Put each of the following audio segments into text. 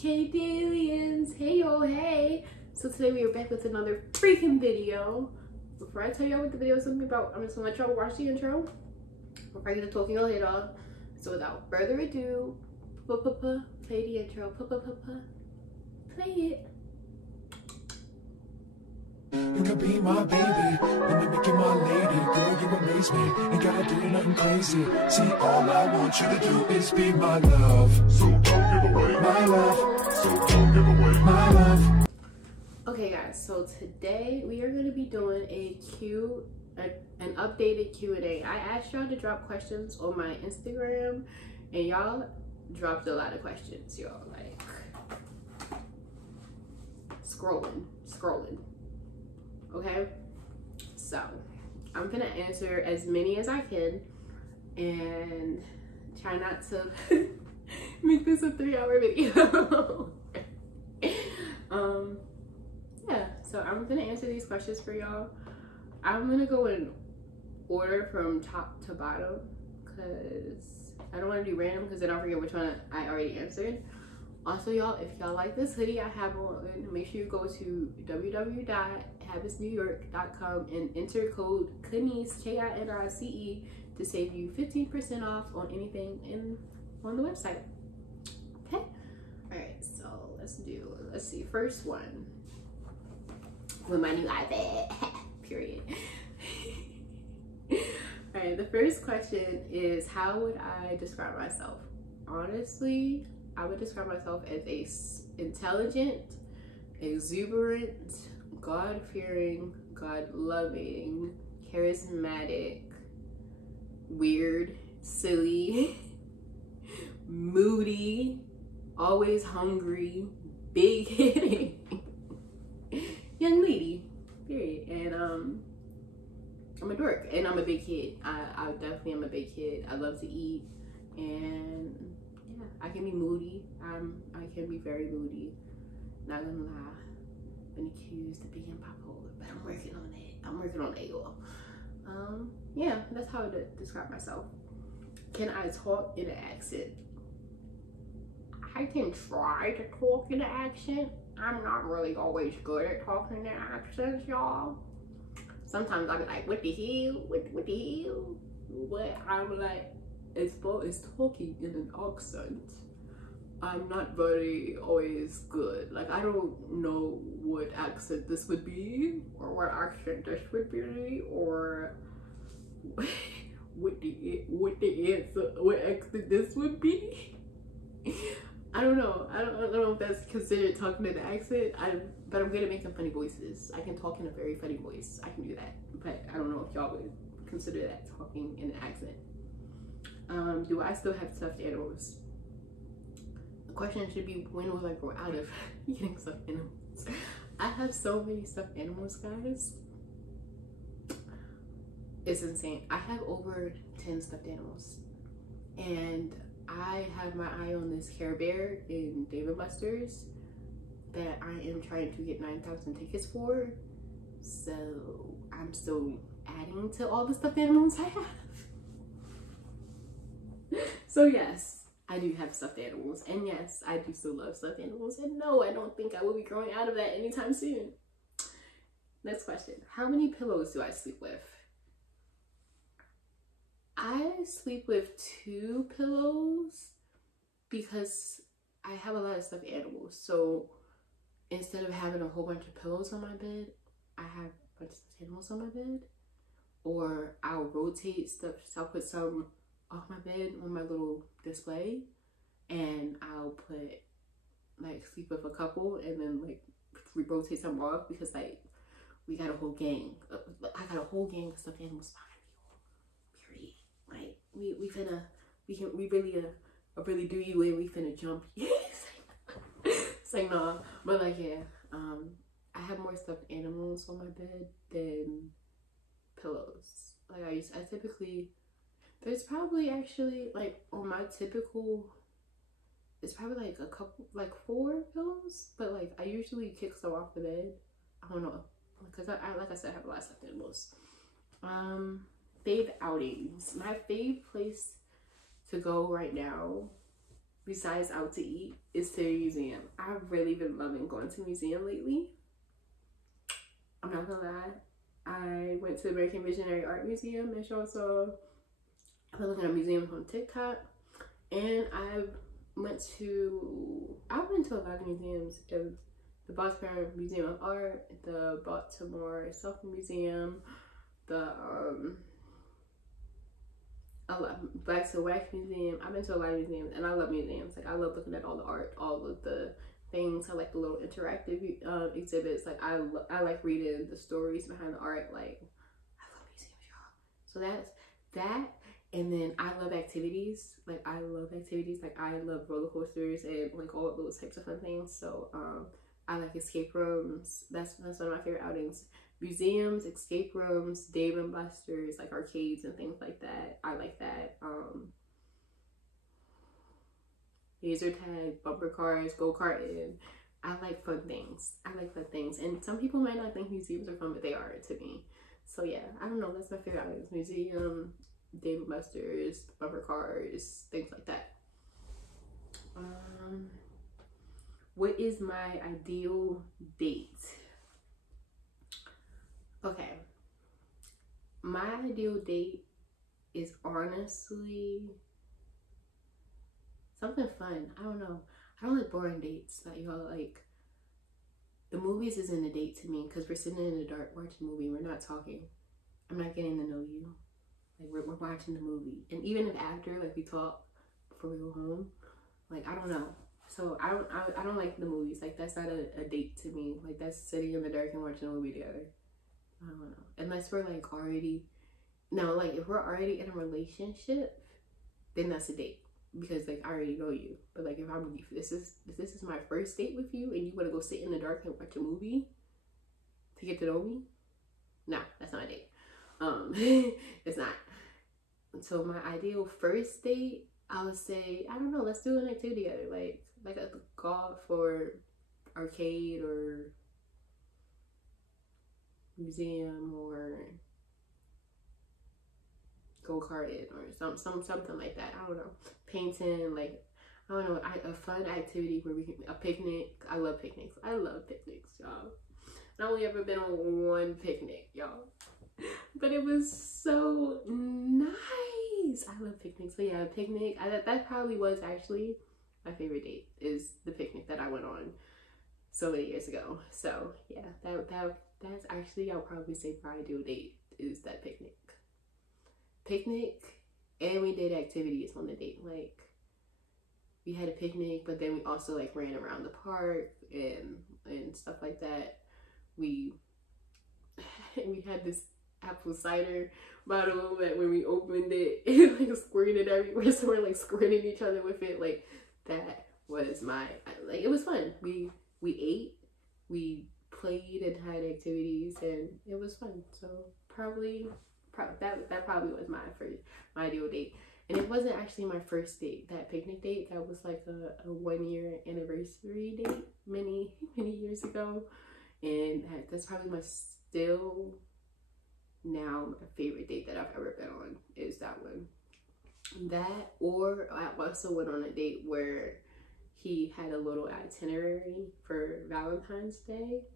K-Dalians, hey yo, hey. So today we are back with another freaking video. Before I tell y'all what the video is going to be about, I'm just going to let y'all watch the intro before I get to talking y'all head on. So without further ado, play the intro, play it. You could be my baby, let me make you my lady. Girl, you amaze me, ain't gotta do nothing crazy. See, all I want you to do is be my love. So don't give away my love. So don't give away my love. Okay guys, so today we are going to be doing an updated Q&A. I asked y'all to drop questions on my Instagram and y'all dropped a lot of questions, y'all, like scrolling. Okay, so I'm gonna answer as many as I can and try not to make this a 3-hour video. Yeah, so I'm gonna answer these questions for y'all. I'm gonna go in order from top to bottom because I don't want to do random because then I'll forget which one I already answered. Also, y'all, if y'all like this hoodie I have on, make sure you go to www.habitsnewyork.com and enter code KINICE, K-I-N-I-C-E, to save you 15% off on anything on the website. Okay? Alright, so let's see, first one. With my new iPad. Period. Alright, the first question is, how would I describe myself? Honestly, I would describe myself as a intelligent, exuberant, God-fearing, God-loving, charismatic, weird, silly, moody, always hungry, big-headed young lady, period. And I'm a dork and I'm a big kid. I definitely am a big kid. I love to eat and yeah, I can be moody. I can be very moody. Not gonna lie. Been accused of being bipolar, but I'm working on it. I'm working on it, y'all. Yeah, that's how I would describe myself. Can I talk in an accent? I can try to talk in an accent. I'm not really always good at talking in accents, y'all. Sometimes I'll be like, what the hell? What the hell? But I'm like, as far as talking in an accent, I'm not very always good. Like, I don't know what accent this would be, or what accent this would be, or what accent this would be. I don't know. I don't know if that's considered talking in an accent. But I'm good at making funny voices. I can talk in a very funny voice. I can do that. But I don't know if y'all would consider that talking in an accent. Do I still have stuffed animals? The question should be, when will I grow out of getting stuffed animals? I have so many stuffed animals, guys. It's insane. I have over 10 stuffed animals. And I have my eye on this Care Bear in Dave & Buster's that I am trying to get 9,000 tickets for. So I'm still adding to all the stuffed animals I have. So yes, I do have stuffed animals, and yes, I do still love stuffed animals, and no, I don't think I will be growing out of that anytime soon. Next question. How many pillows do I sleep with? I sleep with 2 pillows because I have a lot of stuffed animals. So instead of having a whole bunch of pillows on my bed, I have a bunch of stuffed animals on my bed. Or I'll rotate stuff. So I'll put some off my bed on my little display, and I'll put, like, sleep with a couple and then, like, rotate some off because, like, we got a whole gang. I got a whole gang of stuffed animals behind me. Period. Like, we really do you, and we finna jump. It's like, nah. But, like, yeah, I have more stuffed animals on my bed than pillows. Like, I typically, there's probably actually, like, on my typical, it's probably like a couple, like 4 pillows, but like I usually kick some off the bed. I don't know, because I like I said, I have a lot of stuffed animals. Fave outings. My fave place to go right now besides out to eat is to a museum. I've really been loving going to museum lately. I'm not gonna lie. I went to the American Visionary Art Museum, as y'all saw. I've been looking at museums on TikTok, and I've been to a lot of museums. The Baltimore Museum of Art, the Baltimore Self Museum, the Black to Wax Museum. I've been to a lot of museums, and I love museums. Like, I love looking at all the art, all of the things. I like the little interactive exhibits. Like, I like reading the stories behind the art. Like, I love museums, y'all. So that's that. And then I love activities. Like, I love activities. Like, I love roller coasters and like all of those types of fun things. So I like escape rooms. That's one of my favorite outings. Museums, escape rooms, Dave and Buster's, like arcades and things like that. I like that. Laser tag, bumper cars, go-karting. I like fun things. And some people might not think museums are fun, but they are to me. So yeah, I don't know. That's my favorite outings. Museum, Dave and Buster's, bumper cars, things like that. What is my ideal date? Okay, my ideal date is honestly something fun. I don't know. I don't like boring dates. Like, y'all, like, the movies isn't a date to me because we're sitting in the dark watching a movie. We're not talking. I'm not getting to know you. Like, we're watching the movie. And even if after, like, we talk before we go home, like, I don't know. So I don't like the movies. Like, that's not a date to me. Like, that's sitting in the dark and watching a movie together. I don't know. Unless we're like already, no, like if we're already in a relationship, then that's a date because like I already know you. But like if this is my first date with you and you want to go sit in the dark and watch a movie to get to know me, no, that's not a date. It's not. So my ideal first date, I would say, I don't know, let's do an activity together, like a golf or arcade or museum or go-karting or something like that. I don't know, painting, like, I don't know, a fun activity where we can, a picnic. I love picnics, y'all. I've only ever been on one picnic, y'all, but it was so nice. I love picnics. So yeah, a picnic. That probably was actually my favorite date, is the picnic that I went on so many years ago. So yeah, that's actually, I'll probably say my ideal date is that picnic. And we did activities on the date. Like, we had a picnic, but then we also like ran around the park and stuff like that. We had this apple cider bottle that when we opened it, it like squirted everywhere. So we're like squirting each other with it. Like, that was like, it was fun. We ate, we played and had activities, and it was fun. So that probably was my ideal date. And it wasn't actually my first date, that picnic date. That was like a 1-year anniversary date many years ago, and that's probably still now my favorite date that I've ever been on, is that one. That, or I also went on a date where he had a little itinerary for Valentine's Day,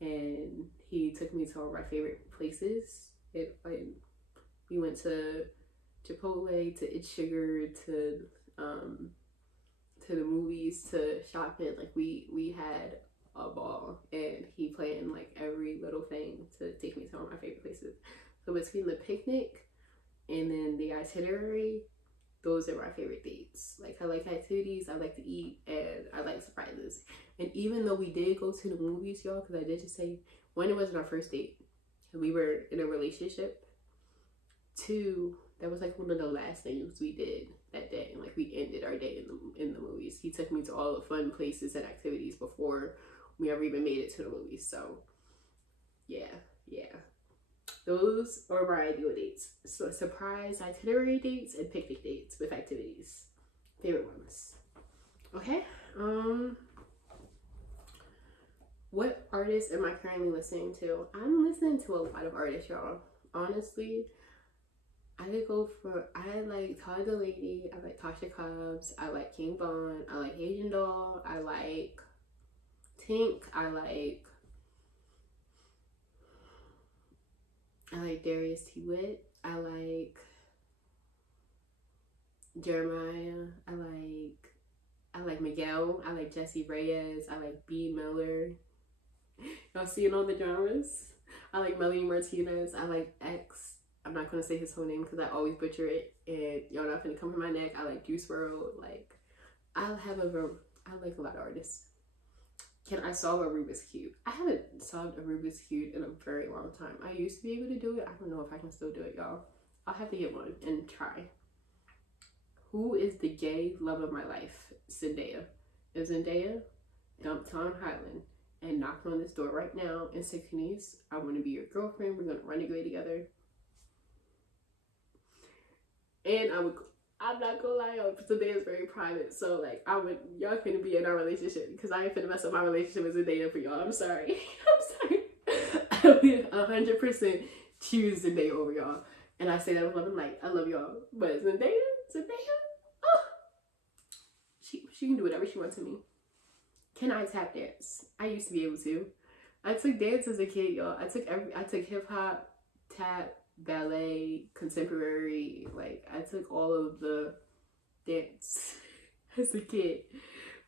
and he took me to all my favorite places. We went to Chipotle, to It's Sugar, to the movies, to shopping. Like, we had a ball, and he planned like every little thing to take me to all my favorite places. So between the picnic and then the itinerary, those are my favorite dates. Like, I like activities, I like to eat, and I like surprises. And even though we did go to the movies, y'all, because I did just say, one, it wasn't our first date, and we were in a relationship. 2, that was like one of the last things we did that day, and like we ended our day in the movies. He took me to all the fun places and activities before we ever even made it to the movies. So yeah, those are my ideal dates. So surprise itinerary dates and picnic dates with activities, favorite ones. Okay, what artists am I currently listening to? I'm listening to a lot of artists, y'all. Honestly, I could go for, I like Todd the Lady, I like Tasha Cobbs, I like King Von, I like Asian Doll, I like Tink, I like Darius T. Witt, I like Jeremiah, I like Miguel, I like Jesse Reyes, I like B. Miller. Y'all seeing all the dramas? I like Melanie Martinez, I like X. I'm not gonna say his whole name because I always butcher it, and y'all not gonna come for my neck. I like Juice WRLD. Like, I like a lot of artists. Can I solve a Rubik's Cube? I haven't solved a Rubik's Cube in a very long time. I used to be able to do it. I don't know if I can still do it, y'all. I'll have to get one and try. Who is the gay love of my life? Zendaya. If Zendaya dumped Tom Holland and knocked on this door right now and said, Kenise, I want to be your girlfriend. We're gonna run away together. And I'm not gonna lie, Zendaya is very private, so like y'all couldn't be in our relationship because I ain't finna mess up my relationship with Zendaya for y'all. I'm sorry. I'm sorry. I would 100% choose Zendaya over y'all. And I say that with love and light. I love y'all. But Zendaya, oh, she can do whatever she wants to me. Can I tap dance? I used to be able to. I took dance as a kid, y'all. I took hip hop, tap, ballet, contemporary. Like, I took all of the dance as a kid,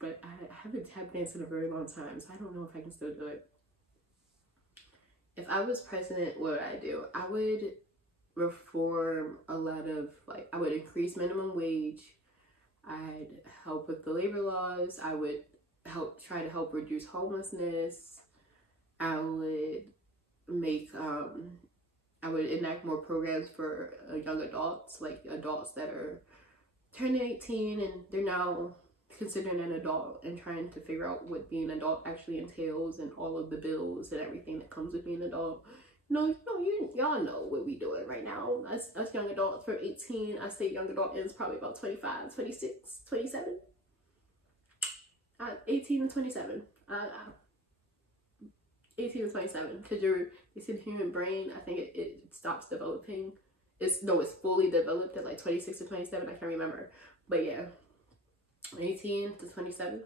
but I haven't tap danced in a very long time, so I don't know if I can still do it. If I was president, what would I do? I would reform a lot of, like, I would increase minimum wage. I'd help with the labor laws. I would try to help reduce homelessness. I would make I would enact more programs for young adults, like adults that are turning 18 and they're now considered an adult and trying to figure out what being an adult actually entails and all of the bills and everything that comes with being an adult. Y'all know what we doing right now. Us young adults from 18, I say young adult is probably about 25, 26, 27. 18 and 27. 18 and 27, because it's in human brain. I think it stops developing. It's fully developed at like 26 to 27. I can't remember, but yeah, 18 to 27.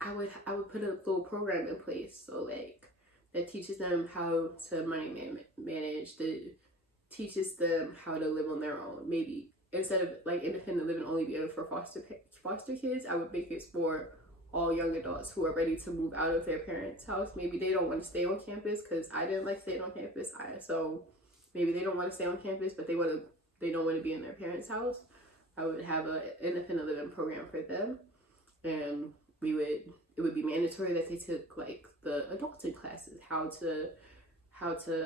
I would put a little program in place, so like that teaches them how to money manage, that teaches them how to live on their own. Maybe instead of like independent living only being for foster kids, I would make it for all young adults who are ready to move out of their parents' house. Maybe they don't want to stay on campus, because I didn't like staying on campus. So maybe they don't want to stay on campus, but they don't want to be in their parents' house. I would have an independent living program for them, and it would be mandatory that they took like the adulting classes, how to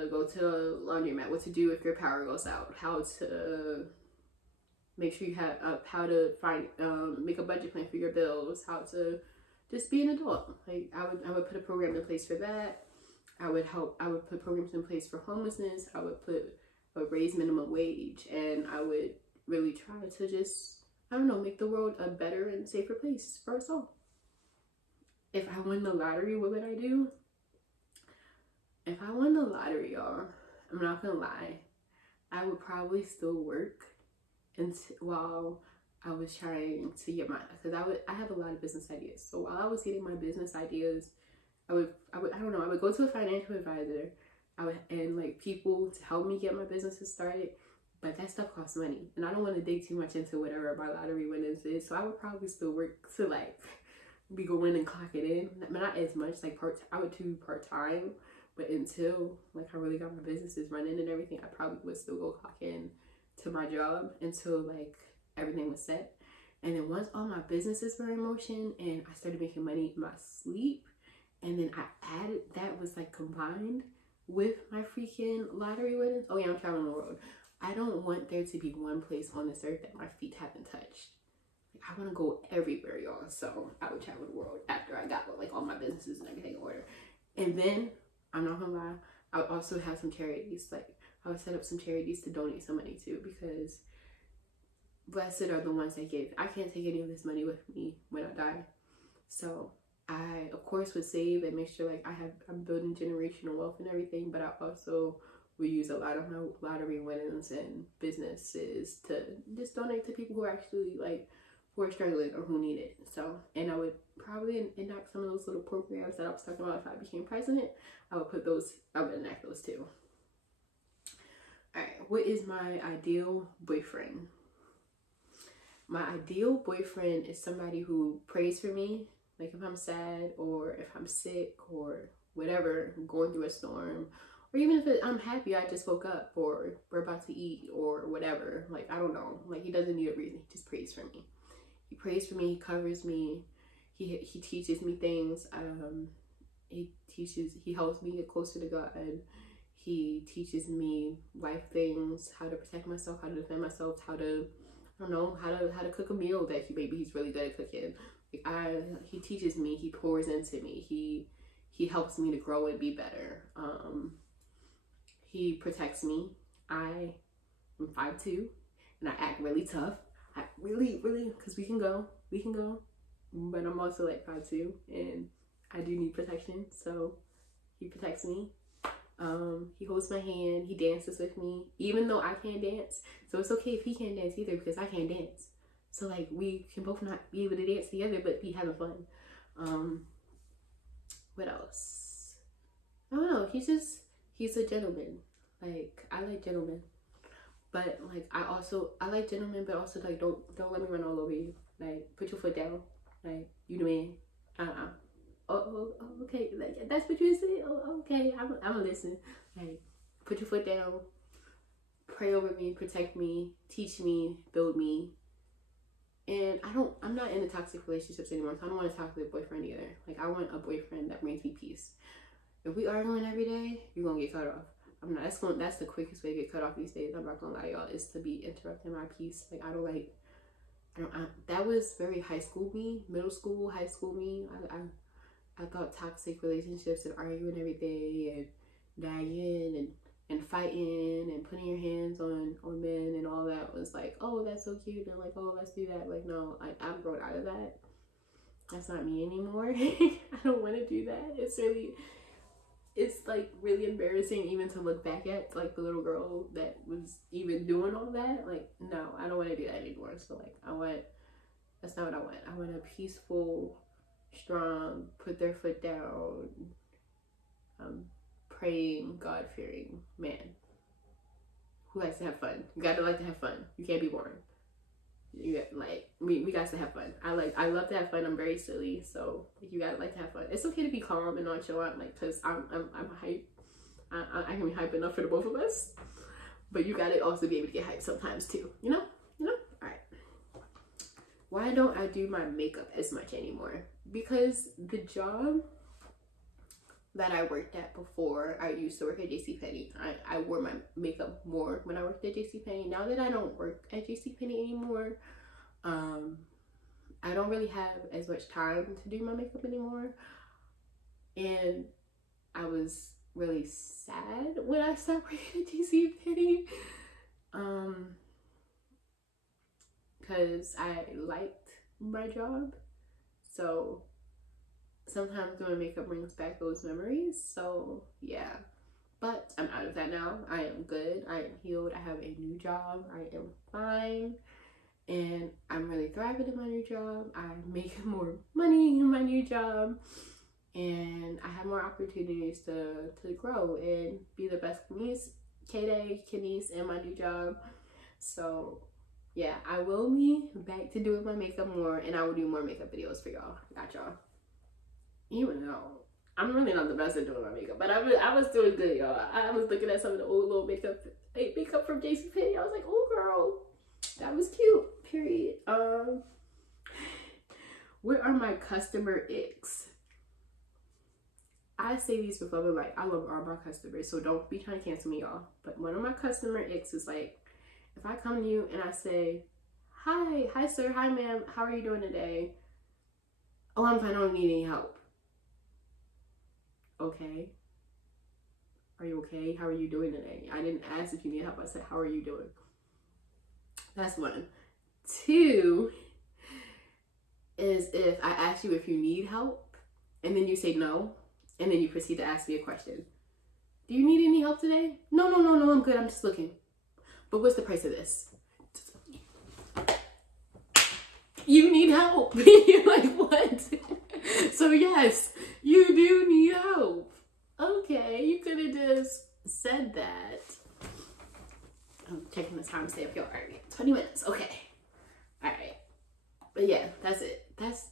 go to a laundromat, what to do if your power goes out, how to make sure you have how to find make a budget plan for your bills, how to just be an adult. Like I would put a program in place for that. I would put programs in place for homelessness. I would raise minimum wage, and I would really try to just, I don't know, make the world a better and safer place for us all. If I won the lottery, what would I do? If I won the lottery, y'all, I'm not gonna lie, I would probably still work while I was trying to get because I have a lot of business ideas. So while I was getting my business ideas, I would go to a financial advisor. And like people to help me get my businesses started, but that stuff costs money, and I don't want to dig too much into whatever my lottery winnings is. So I would probably still work to like be going and clock it in. Not as much, like I would do part-time, but until like I really got my businesses running and everything, I probably would still go clock in to my job until like everything was set. And then once all my businesses were in motion and I started making money in my sleep, and then I added that was like combined with my freaking lottery winnings. Oh yeah, I'm traveling the world. I don't want there to be one place on this earth that my feet haven't touched. Like, I want to go everywhere, y'all. So I would travel the world after I got like all my businesses and everything in order. And then, I'm not gonna lie, I would also have some charities. Like I would set up some charities to donate some money to, because blessed are the ones that give. I can't take any of this money with me when I die. So I, of course, would save and make sure like I'm building generational wealth and everything, but I also we use a lot of my lottery winnings and businesses to just donate to people who are actually like who are struggling or who need it. So, and I would probably enact some of those little programs that I was talking about if I became president. I would enact those too. All right, what is my ideal boyfriend? My ideal boyfriend is somebody who prays for me, like if I'm sad or if I'm sick or whatever, I'm going through a storm, or even if I'm happy, I just woke up, or we're about to eat, or whatever. Like, I don't know. Like, he doesn't need a reason. He just prays for me. He prays for me. He covers me. He teaches me things. He helps me get closer to God. He teaches me life things, how to protect myself, how to defend myself, how to, I don't know, how to cook a meal that he's really good at cooking. Like, he teaches me. He pours into me. He helps me to grow and be better. He protects me. I am 5'2", and I act really tough. I really, because we can go, but I'm also like 5'2", and I do need protection, so he protects me. He holds my hand, he dances with me, even though I can't dance, so it's okay if he can't dance either, because I can't dance. So like, we can both not be able to dance together, but be having fun. What else? I don't know, he's a gentleman. Like, I like gentlemen. But like, I like gentlemen, but also like, don't let me run all over you. Like, put your foot down. Like, you the man. Oh, okay. Like, that's what you said. Oh, okay. I'm gonna listen. Like, put your foot down. Pray over me, protect me, teach me, build me. And I'm not into toxic relationships anymore, so I don't want a toxic boyfriend either. Like, I want a boyfriend that brings me peace. If we arguing every day, you're gonna get cut off. That's the quickest way to get cut off these days. I'm not gonna lie, y'all, is to be interrupting my peace. Like, that was very high school me, middle school, high school me. I thought toxic relationships and arguing every day and nagging and fighting and putting your hands on men and all that was like, oh, that's so cute, and like, oh, let's do that. Like, no, I've grown out of that. That's not me anymore. I don't want to do that. It's like really embarrassing even to look back at, like, the little girl that was even doing all that. Like, no, I don't want to do that anymore. So like, that's not what I want. I want a peaceful, strong, put their foot down, praying, God-fearing man who likes to have fun. You gotta like to have fun. You can't be boring. We got to have fun. I love to have fun. I'm very silly, so you gotta like to have fun. It's okay to be calm and nonchalant, like, cause I'm hype. I can be hype enough for the both of us, but you gotta also be able to get hyped sometimes too. You know. All right. Why don't I do my makeup as much anymore? Because the job that I worked at before, I used to work at JCPenney. I wore my makeup more when I worked at JCPenney. Now that I don't work at JCPenney anymore, I don't really have as much time to do my makeup anymore. And I was really sad when I started working at JCPenney, because I liked my job. So sometimes doing makeup brings back those memories. So yeah, but I'm out of that now. I am good. I am healed. I have a new job. I am fine, and I'm really thriving in my new job. I make more money in my new job, and I have more opportunities to grow and be the best Kenise in my new job. So yeah, I will be back to doing my makeup more, and I will do more makeup videos for y'all. Got y'all. Even though I'm really not the best at doing my makeup, but I was doing good, y'all. I was looking at some of the old little makeup from JCPenney. I was like, oh girl, that was cute. Period. What are my customer icks? I say these before, but like, I love all my customers, so don't be trying to cancel me, y'all. But one of my customer icks is like, if I come to you and I say, hi sir, hi ma'am, how are you doing today? Oh, I'm fine, I don't need any help. Okay. Are you okay? How are you doing today? I didn't ask if you need help. I said, how are you doing? That's one. Two is if I ask you if you need help and then you say no, and then you proceed to ask me a question. Do you need any help today? No, I'm good. I'm just looking. But what's the price of this? You need help. You're like, what? So yes, you do need help. Okay, you could have just said that. I'm checking the time to say if y'all are 20 minutes. Okay. All right. But yeah, that's it.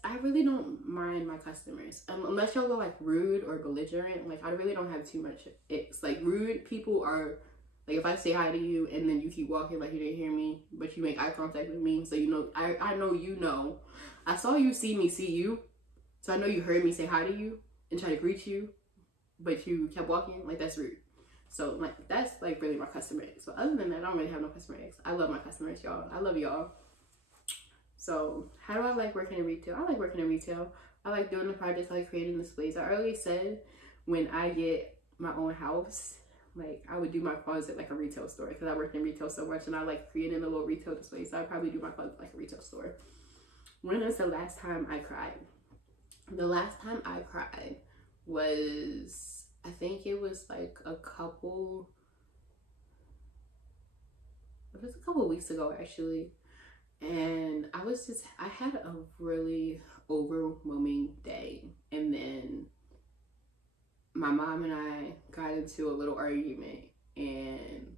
I really don't mind my customers. Unless y'all go like rude or belligerent, like I really don't have too much. It's like rude people are like, if I say hi to you and then you keep walking like you didn't hear me, but you make eye contact with me, so you know, I know you know. I saw you see me see you, so I know you heard me say hi to you and try to greet you, but you kept walking. Like, that's rude. So like, that's like really my customer X. But other than that, I don't really have no customer X. I love my customers, y'all. I love y'all. So how do I like working in retail? I like working in retail. I like doing the projects. I like creating displays. I already said when I get my own house, like I would do my closet like a retail store, because I worked in retail so much and I like creating a little retail display. So I'd probably do my closet like a retail store. When was the last time I cried? The last time I cried was, I think it was like a couple weeks ago actually. And I had a really overwhelming day. And then my mom and I got into a little argument, and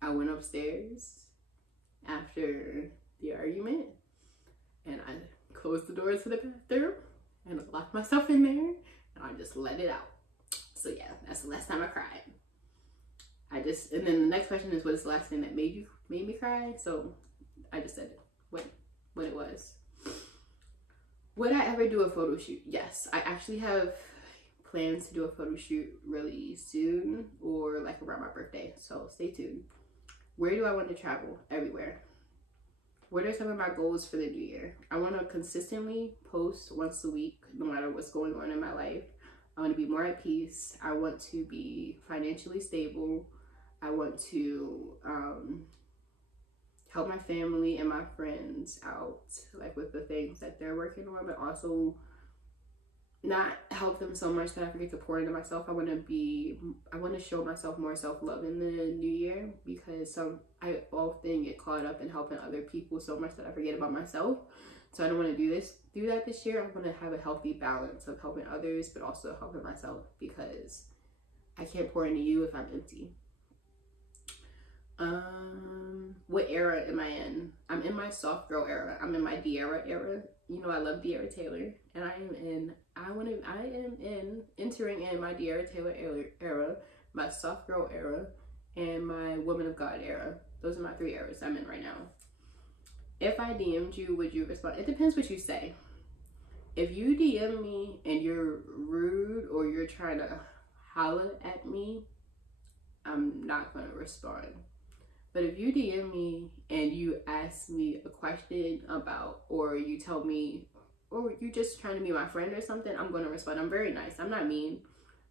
I went upstairs after the argument and I closed the door to the bathroom and I locked myself in there and I just let it out. So yeah, that's the last time I cried. And then the next question is, what is the last thing that made me cry? So I just said what it was. Would I ever do a photo shoot? Yes, I actually have plans to do a photo shoot really soon, or like around my birthday, so stay tuned. Where do I want to travel? Everywhere. What are some of my goals for the new year? I want to consistently post once a week, no matter what's going on in my life. I want to be more at peace. I want to be financially stable. I want to help my family and my friends out, like with the things that they're working on, but also not help them so much that I forget to pour into myself. I want to show myself more self-love in the new year, because I often get caught up in helping other people so much that I forget about myself. So I don't want to do that this year. I want to have a healthy balance of helping others, but also helping myself, because I can't pour into you if I'm empty. What era am I in? I'm in my soft girl era. I'm in my De'Ara era. You know, I love De'Ara Taylor, and I am entering in my De'Ara Taylor era, my soft girl era, and my woman of God era. Those are my 3 eras I'm in right now. If I DM'd you, would you respond? It depends what you say. If you DM me and you're rude or you're trying to holler at me, I'm not going to respond. But if you DM me and you ask me a question about, or you tell me, or you're just trying to be my friend or something, I'm going to respond. I'm very nice. I'm not mean.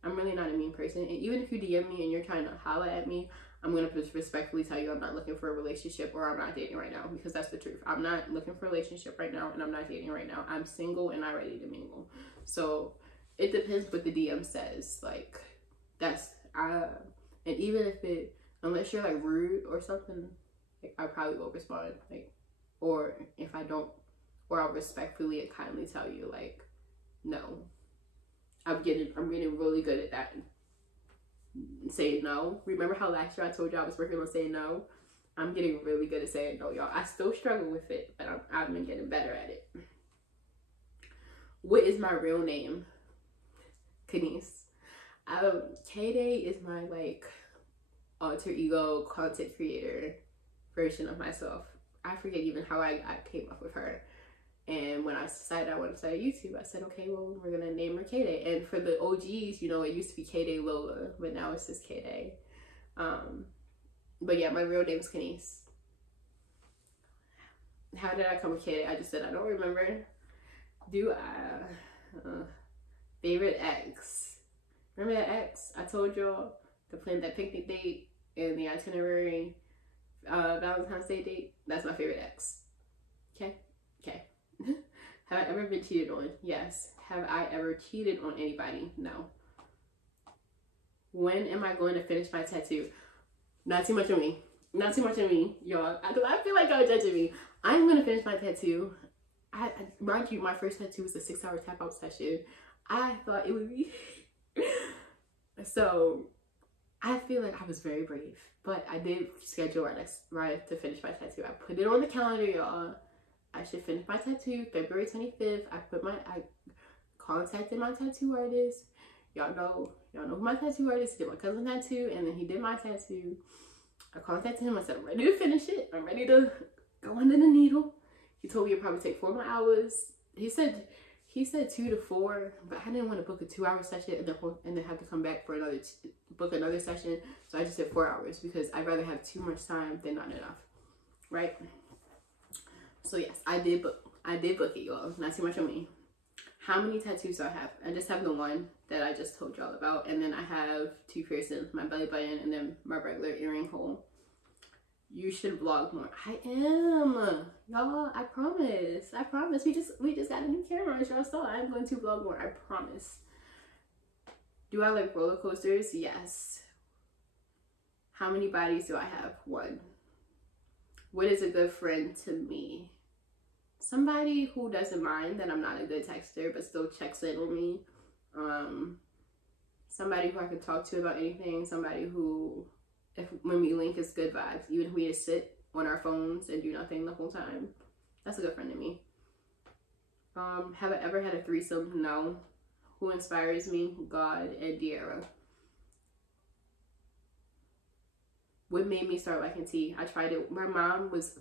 I'm really not a mean person. And even if you DM me and you're trying to holler at me, I'm going to just respectfully tell you I'm not looking for a relationship, or I'm not dating right now, because that's the truth. I'm not looking for a relationship right now, and I'm not dating right now. I'm single and not ready to mingle. So it depends what the DM says. Like, that's, and even if it, unless you're like rude or something, like, I probably will respond. Like, or if I don't, or I'll respectfully and kindly tell you, like, no. I'm getting really good at that. Saying no. Remember how last year I told you I was working on saying no? I'm getting really good at saying no, y'all. I still struggle with it, but I've been getting better at it. What is my real name? Kenise. K-Day is my like alter ego content creator version of myself. I forget even how I came up with her. And when I decided I wanted to start YouTube, I said, okay, well, we're going to name her K-Day. And for the OGs, you know, it used to be K-Day Lola, but now it's just K-Day. But yeah, my real name is Kenise. How did I come with K-Day? I just said, I don't remember. Do I? Favorite ex. Remember that ex? I told y'all to plan that picnic date and the itinerary Valentine's Day date. That's my favorite ex. Okay? Okay. Have I ever been cheated on? Yes. Have I ever cheated on anybody? No. When am I going to finish my tattoo? Not too much of me. Not too much of me, y'all. I feel like y'all judging me. I'm going to finish my tattoo. Mind you, my first tattoo was a 6-hour tap out session. I thought it would be... So, I feel like I was very brave. But I did schedule right to finish my tattoo. I put it on the calendar, y'all. I should finish my tattoo February 25th. I contacted my tattoo artist. Y'all know who my tattoo artist is. He did my cousin tattoo, and then he did my tattoo. I contacted him. I said, I'm ready to finish it. I'm ready to go under the needle. He told me it'd probably take 4 more hours. He said 2 to 4, but I didn't want to book a 2-hour session and then have to come back for book another session. So I just did 4 hours because I'd rather have too much time than not enough, right? So yes, I did book it, y'all. Not too much on me. How many tattoos do I have? I just have the one that I just told y'all about, and then I have 2 piercings, my belly button and then my regular earring hole. You should vlog more. I am, y'all. I promise. We just got a new camera, as y'all saw. I'm going to vlog more. I promise. Do I like roller coasters? Yes. How many bodies do I have? 1. What is a good friend to me? Somebody who doesn't mind that I'm not a good texter, but still checks in on me. Somebody who I can talk to about anything. Somebody who, when we link, it's good vibes. Even if we just sit on our phones and do nothing the whole time. That's a good friend to me. Have I ever had a threesome? No. Who inspires me? God and De'Ara. What made me start liking tea? I tried it. My mom was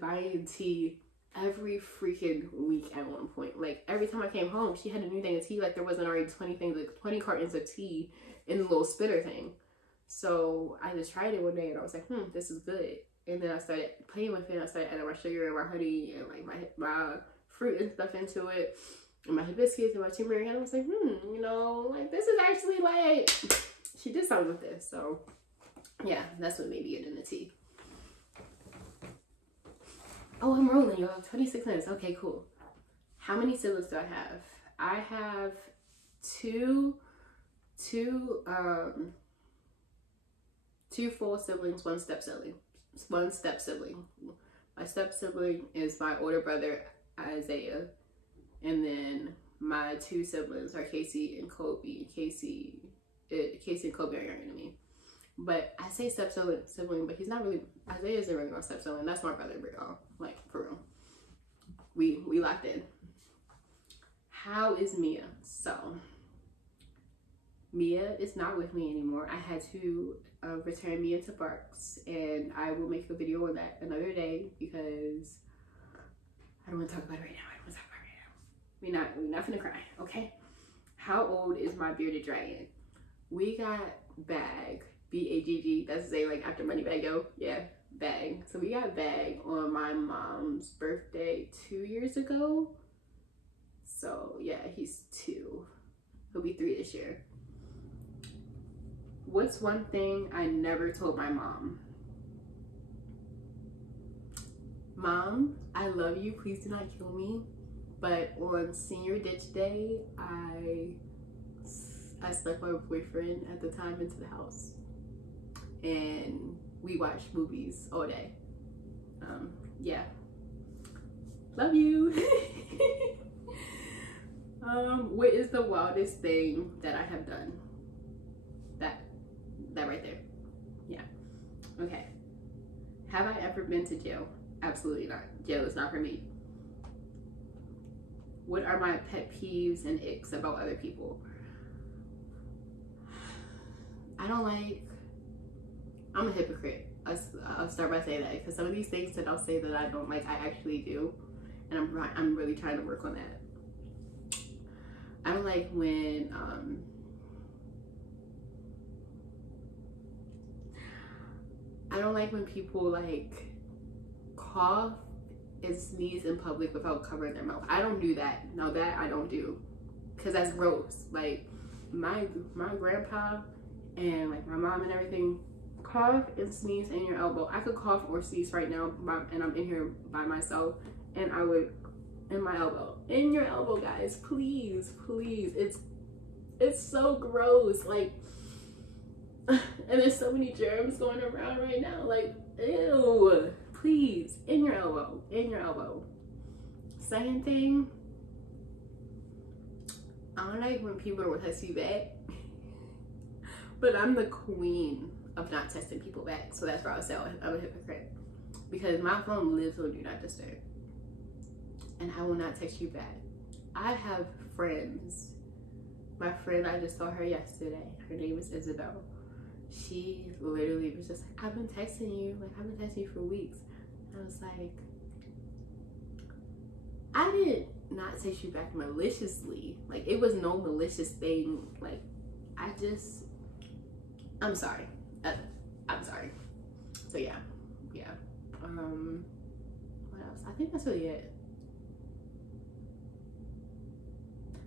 buying tea every freaking week at one point. Like, every time I came home, she had a new thing of tea. Like, there wasn't already 20 cartons of tea in the little spitter thing. So I just tried it one day and I was like, this is good. And then I started playing with it. I started adding my sugar and my honey and like my fruit and stuff into it, and my hibiscus and my turmeric. And I was like, like, this is actually like, she did something with this. So yeah, that's what made me get into tea. Oh, I'm rolling, y'all. 26 minutes. Okay, cool. How many siblings do I have? I have two full siblings, one step sibling. My step sibling is my older brother, Isaiah. And then my 2 siblings are Casey and Kobe. Casey and Kobe are younger than me. But I say step sibling, but he's not really, Isaiah isn't really my step sibling. That's my brother, y'all. Like, for real. We locked in. How is Mia? So, Mia is not with me anymore. I had to return Mia to Barks, and I will make a video on that another day because I don't want to talk about it right now. We're not finna cry, okay? How old is my bearded dragon? We got Bag, B-A-G-G. That's to say, like, after Moneybag Yo. Yeah, Bag. So we got Bag on my mom's birthday 2 years ago. So yeah, he's 2. He'll be 3 this year. What's one thing I never told my mom? Mom, I love you. Please do not kill me. But on senior ditch day, I snuck my boyfriend at the time into the house. And we watched movies all day. Yeah. Love you. What is the wildest thing that I have done? That right there. Yeah. Okay. Have I ever been to jail? Absolutely not. Jail is not for me. What are my pet peeves and icks about other people? I'm a hypocrite. I'll start by saying that, because some of these things that I'll say that I don't like, I actually do. And I'm really trying to work on that. I don't like when, I don't like when people like cough and sneeze in public without covering their mouth. I don't do that. No, that I don't do, because that's gross. Like my grandpa and like my mom and everything cough and sneeze in your elbow. I could cough or sneeze right now and I'm in here by myself, and I would in my elbow. In your elbow, guys, please. It's so gross. Like, and there's so many germs going around right now. Like, ew. Please, in your elbow. In your elbow. Second thing, I don't like when people don't text you back. But I'm the queen of not texting people back. So that's why I would say I'm a hypocrite. Because my phone lives on Do Not Disturb. And I will not text you back. I have friends. My friend, I just saw her yesterday. Her name is Isabel. She literally was just like, I've been texting you. Like, I've been texting you for weeks. I was like, I did not text you back maliciously. Like, it was no malicious thing. Like, I'm sorry. I'm sorry. So yeah. What else? I think that's really it.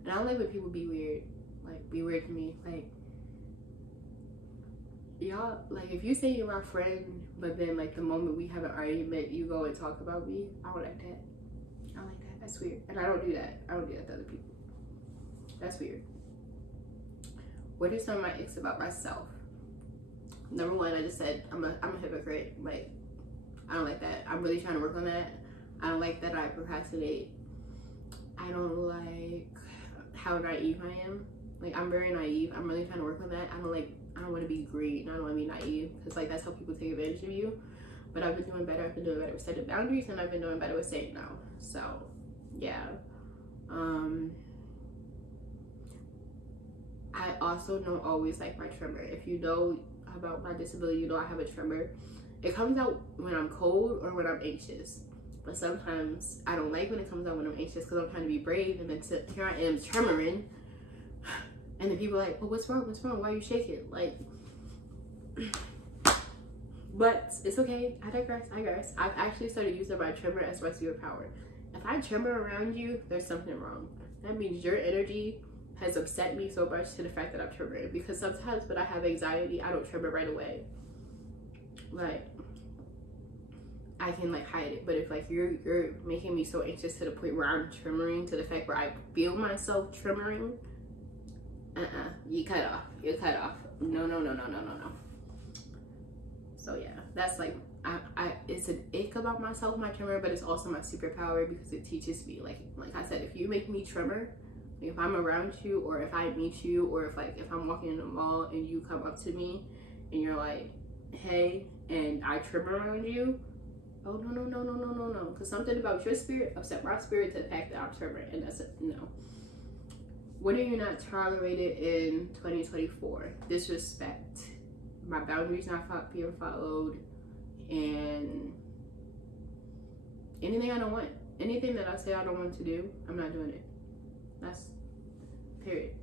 And I don't like when people be weird. Like, be weird to me. Like, y'all, like, if you say you're my friend, but then, like, the moment we have an argument, you go and talk about me, I don't like that. I don't like that. That's weird. And I don't do that. I don't do that to other people. That's weird. What are some of my icks about myself? Number one, I just said I'm a hypocrite. Like, I don't like that. I'm really trying to work on that. I don't like that I procrastinate. I don't like how naive I am. Like, I'm very naive. I'm really trying to work on that. I don't want to be greedy. I don't want to be naive. Because, like, that's how people take advantage of you. But I've been doing better. I've been doing better with setting boundaries. And I've been doing better with saying no. So, yeah. I also don't always like my tremor. If you know about my disability, you know I have a tremor. It comes out when I'm cold or when I'm anxious. But sometimes I don't like when it comes out when I'm anxious because I'm trying to be brave, and then here I am tremoring. And then people are like, well, what's wrong? What's wrong? Why are you shaking? Like, but it's okay. I digress. I've actually started using my tremor as my superpower. If I tremor around you, there's something wrong. That means your energy has upset me so much to the fact that I'm tremoring. Because sometimes when I have anxiety, I don't tremor right away. Like, I can like hide it. But if like you're making me so anxious to the point where I'm tremoring to the fact where I feel myself tremoring, you cut off. You cut off. No. So yeah, that's like it's an ick about myself, my tremor, but it's also my superpower because it teaches me, like I said, if you make me tremor, like if I'm around you or if I meet you or if I'm walking in the mall and you come up to me and you're like, hey, and I tremor around you, oh no, because something about your spirit upset my spirit to the fact that I'm tremoring, and that's a no. What are you not tolerated in 2024? Disrespect. My boundaries not being followed, and anything I don't want. Anything that I say I don't want to do, I'm not doing it. That's period.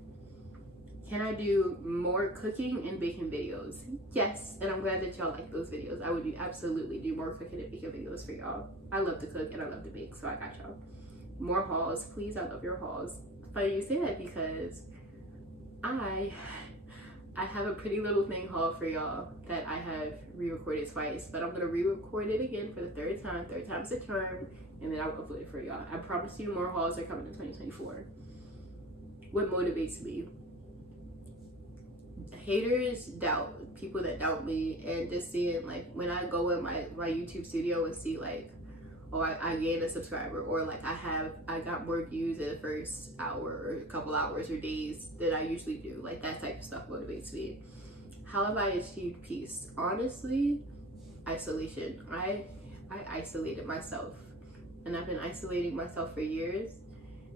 Can I do more cooking and baking videos? Yes, and I'm glad that y'all like those videos. I would absolutely do more cooking and baking videos for y'all. I love to cook and I love to bake, so I got y'all. More hauls, please. I love your hauls. Funny you say that because I have a pretty little thing haul for y'all that I have re-recorded twice, but I'm gonna re-record it again for the third time. Third time's the charm, and then I'll upload it for y'all. I promise you more hauls are coming in 2024. What motivates me? Haters, doubt, people that doubt me, and just seeing like when I go in my YouTube studio and see like, oh, I gained a subscriber, or like I got more views in the first hour or a couple hours or days than I usually do. Like that type of stuff motivates me. How have I achieved peace? Honestly, isolation. I isolated myself, and I've been isolating myself for years,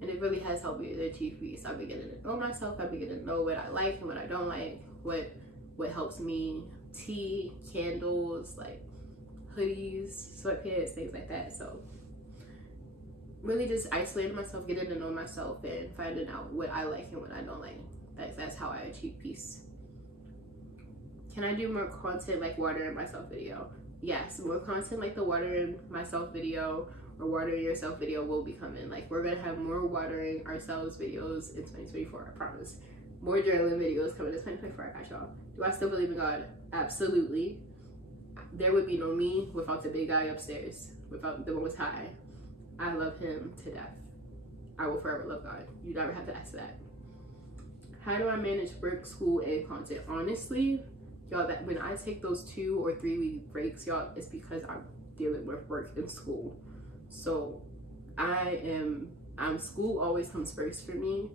and it really has helped me to achieve peace. I'm beginning to know myself. I'm beginning to know what I like and what I don't like, what helps me. Tea, candles, like hoodies, sweatpants, things like that. So really just isolating myself, getting to know myself, and finding out what I like and what I don't like. That's how I achieve peace. Can I do more content like watering myself video? Yes, more content like the watering myself video or watering yourself video will be coming. Like we're gonna have more watering ourselves videos in 2024, I promise. More journaling videos coming in 2024, I got y'all. Do I still believe in God? Absolutely. There would be no me without the big guy upstairs, without the Most High. I love him to death. I will forever love God. You never have to ask that. how do I manage work, school, and content? Honestly, y'all, that when I take those 2 or 3 week breaks, y'all, it's because I'm dealing with work and school. So school always comes first for me,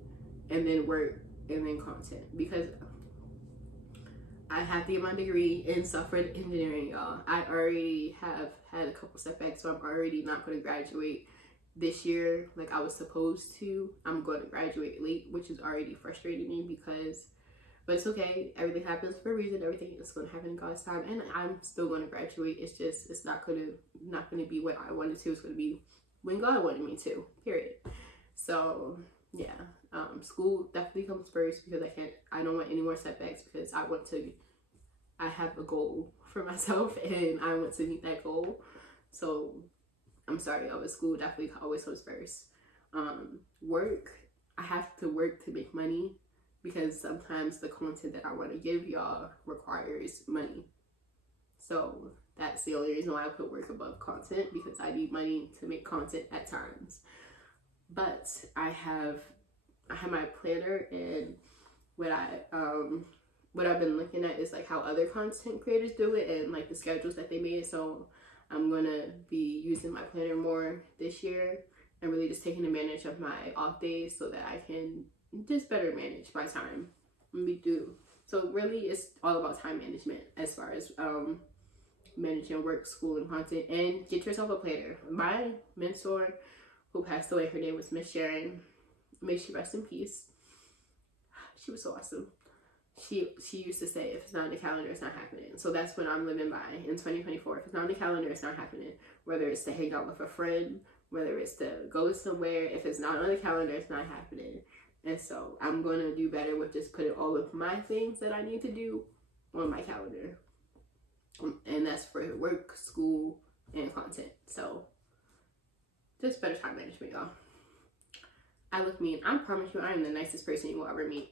and then work, and then content, because I have to get my degree in software engineering, y'all. I already have had a couple setbacks, so I'm already not going to graduate this year like I was supposed to. I'm going to graduate late, which is already frustrating me but it's okay. Everything happens for a reason. Everything is going to happen in God's time, and I'm still going to graduate. It's just, it's not going to be what I wanted to. It's going to be when God wanted me to, period. So yeah, school definitely comes first, because I don't want any more setbacks, because I have a goal for myself and I want to meet that goal. So I'm sorry, school definitely always comes first. Work, I have to work to make money, because sometimes the content that I want to give y'all requires money. So that's the only reason why I put work above content, because I need money to make content at times. But I have my planner, and what I've been looking at is like how other content creators do it, and like the schedules that they made. So I'm gonna be using my planner more this year, and really just taking advantage of my off days so that I can just better manage my time. So really, it's all about time management as far as managing work, school, and content. And get yourself a planner. My mentor, who passed away, her name was Miss Sharon. May she rest in peace. She was so awesome. She used to say, if it's not on the calendar, it's not happening. So that's what I'm living by in 2024. If it's not on the calendar, it's not happening. Whether it's to hang out with a friend, whether it's to go somewhere, if it's not on the calendar, it's not happening. And so I'm going to do better with just putting all of my things that I need to do on my calendar. And that's for work, school, and content. So just better time management, y'all. I look mean. I promise you, I am the nicest person you will ever meet.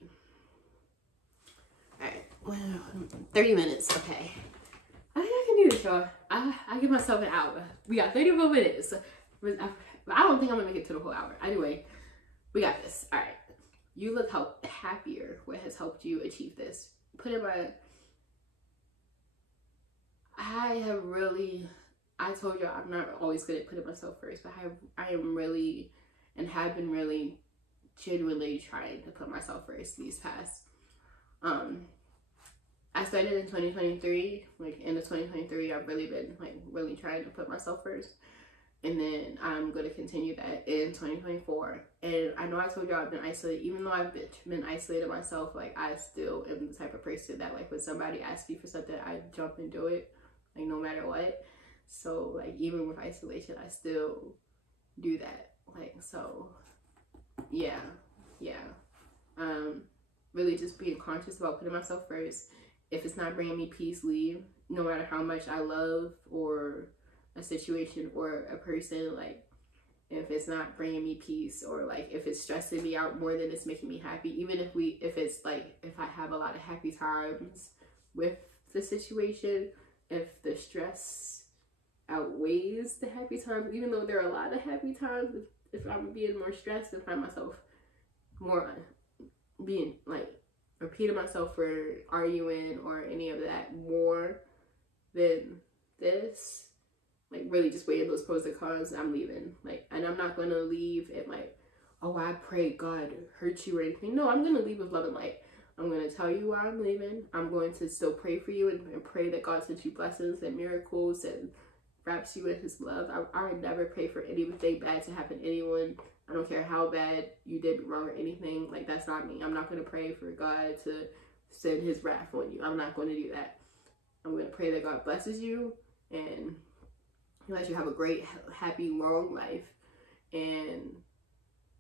Alright, well, 30 minutes, okay. I think I can do this, y'all. I give myself an hour. We got 30 more minutes. I don't think I'm gonna make it to the whole hour. Anyway, we got this. Alright. You look happier. What has helped you achieve this? I told y'all I'm not always good at putting myself first, but I am really, and have been really genuinely trying to put myself first these past. I started in 2023, like end of 2023, I've really been like really trying to put myself first. And then I'm going to continue that in 2024. And I know I told y'all I've been isolated. Even though I've been isolated myself, like I still am the type of person that like when somebody asks me for something, I jump and do it, like no matter what. So like even with isolation, I still do that. Like, so yeah. Really just being conscious about putting myself first. If it's not bringing me peace, leave. No matter how much I love or a situation or a person, like if it's not bringing me peace, or like if it's stressing me out more than it's making me happy, even if it's like if I have a lot of happy times with the situation, if the stress outweighs the happy times, even though there are a lot of happy times, if I'm being more stressed and find myself more being like repeating myself for arguing or any of that more than this, like really just weighing those pros and cons, I'm leaving. Like, and I'm not gonna leave at like, oh, I pray God hurt you or anything. No, I'm gonna leave with love and light. I'm gonna tell you why I'm leaving. I'm going to still pray for you and pray that God sends you blessings and miracles and wraps you in his love. I would never pray for anything bad to happen to anyone. I don't care how bad you did wrong or anything. Like, that's not me. I'm not going to pray for God to send his wrath on you. I'm not going to do that. I'm going to pray that God blesses you and lets you have a great, happy, long life. And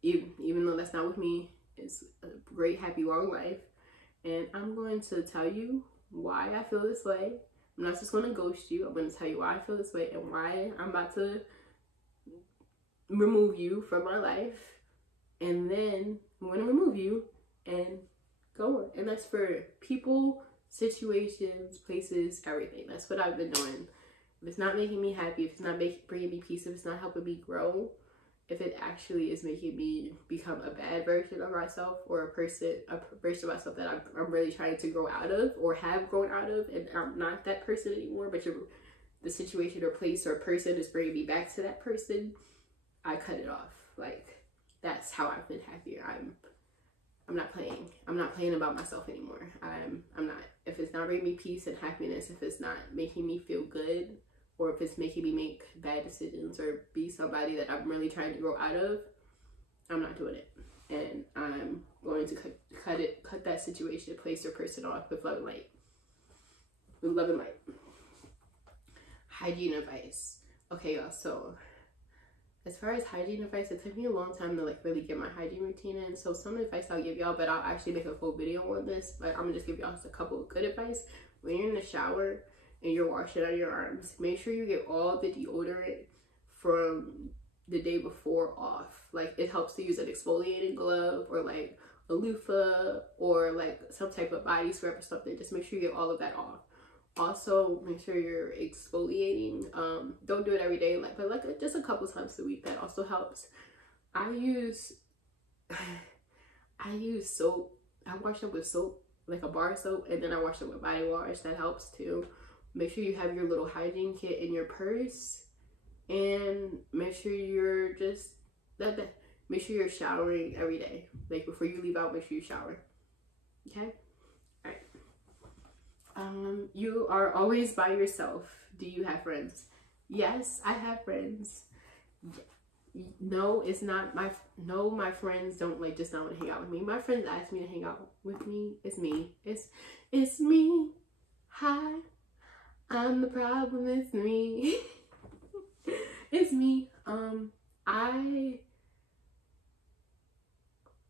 even though that's not with me, it's a great, happy, long life. And I'm going to tell you why I feel this way. I'm not just going to ghost you. I'm going to tell you why I feel this way and why I'm about to remove you from my life. And then I'm going to remove you and go on. And that's for people, situations, places, everything. That's what I've been doing. If it's not making me happy, if it's not bringing me peace, if it's not helping me grow, if it actually is making me become a bad version of myself, or a version of myself that I'm really trying to grow out of or have grown out of, and I'm not that person anymore, but the situation or place or person is bringing me back to that person, I cut it off. Like, that's how I've been happier. I'm not playing. I'm not playing about myself anymore. I'm not. If it's not bringing me peace and happiness, if it's not making me feel good, or if it's making me make bad decisions or be somebody that I'm really trying to grow out of, I'm not doing it. And I'm going to cut that situation, place, or person off with love and light. With love and light. Hygiene advice. Okay, y'all, so as far as hygiene advice, it took me a long time to like really get my hygiene routine in. So some advice I'll give y'all, but I'll actually make a full video on this. But I'm gonna just give y'all just a couple of good advice. When you're in the shower and you're washing out your arms, make sure you get all the deodorant from the day before off. Like, it helps to use an exfoliating glove or like a loofah or like some type of body scrub or something. Just make sure you get all of that off. Also, make sure you're exfoliating. Don't do it every day, but like just a couple times a week. That also helps. I use soap. I wash them with soap, like a bar soap, and then I wash them with body wash. That helps too. Make sure you have your little hygiene kit in your purse, and make sure you're make sure you're showering every day. Like, before you leave out, make sure you shower. Okay. You are always by yourself. Do you have friends? Yes, I have friends. No, it's not my friends don't like just not want to hang out with me. My friends ask me to hang out with me. It's me. It's me. Hi. I'm the problem. It's me. It's me.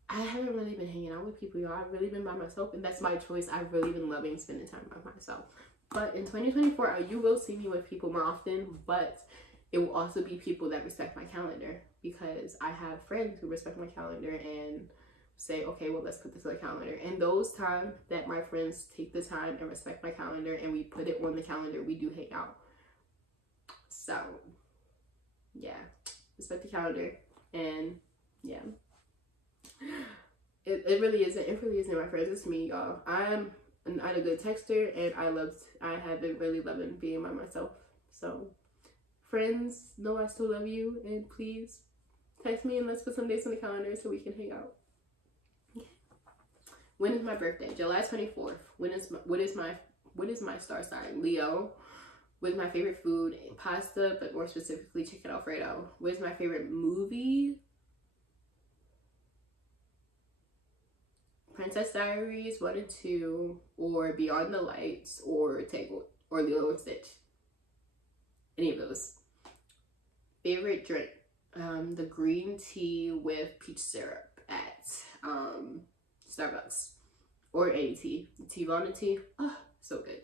I haven't really been hanging out with people, y'all. I've really been by myself, and that's my choice. I've really been loving spending time by myself. But in 2024, you will see me with people more often, but it will also be people that respect my calendar, because I have friends who respect my calendar and say, okay, well, let's put this on the calendar. And those times that my friends take the time and respect my calendar and we put it on the calendar, we do hang out. So, yeah, respect the calendar, and yeah. It really isn't my friends. It's me, y'all. I'm not a good texter, and I have been really loving being by myself. So, friends, know I still love you, and please text me and let's put some dates on the calendar so we can hang out. Okay. When is my birthday? July 24th. What is my star sign? Leo. What is my favorite food? Pasta, but more specifically chicken Alfredo. What is my favorite movie? Princess Diaries 1 and 2, or Beyond the Lights, or Tangled, or Lilo and Stitch. Any of those. Favorite drink? The green tea with peach syrup at Starbucks, or any tea. The Teavana tea. Oh, so good.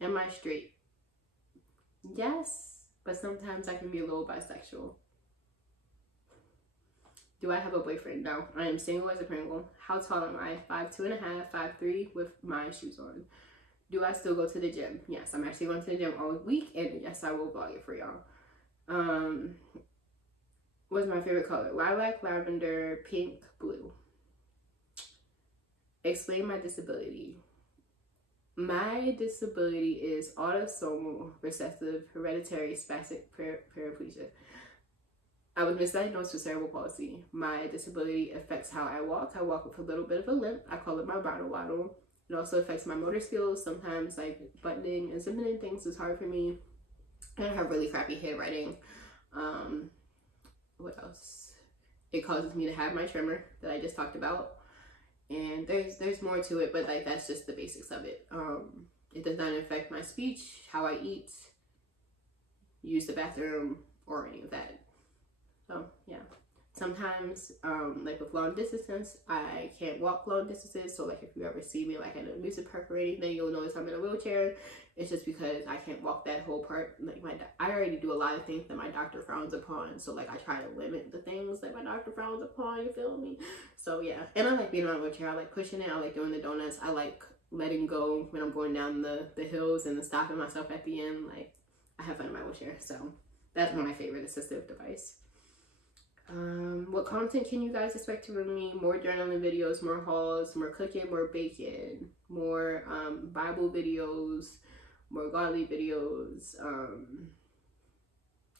Am I straight? Yes, but sometimes I can be a little bisexual. Do I have a boyfriend? No, I am single as a Pringle. How tall am I? 5'2.5", 5'3", with my shoes on. Do I still go to the gym? Yes, I'm actually going to the gym all week, and yes, I will vlog it for y'all. What's my favorite color? Lilac, lavender, pink, blue. Explain my disability. My disability is autosomal recessive hereditary spastic paraplegia. I was misdiagnosed with cerebral palsy. My disability affects how I walk. I walk with a little bit of a limp. I call it my bottle waddle. It also affects my motor skills. Sometimes like buttoning and zipping in things is hard for me. And I have really crappy handwriting. What else? It causes me to have my tremor that I just talked about. And there's more to it, but like that's just the basics of it. It does not affect my speech, how I eat, use the bathroom, or any of that. So yeah, sometimes like with long distance, I can't walk long distances. So like if you ever see me like at an amusement park or anything, you'll notice I'm in a wheelchair. It's just because I can't walk that whole part. Like I already do a lot of things that my doctor frowns upon. So like I try to limit the things that my doctor frowns upon. You feel me? So yeah, and I like being on a wheelchair. I like pushing it. I like doing the donuts. I like letting go when I'm going down the hills and then stopping myself at the end. Like I have fun in my wheelchair. So that's one of my favorite assistive device. What content can you guys expect from me? More journaling videos, more hauls, more cooking, more baking, more Bible videos, more godly videos.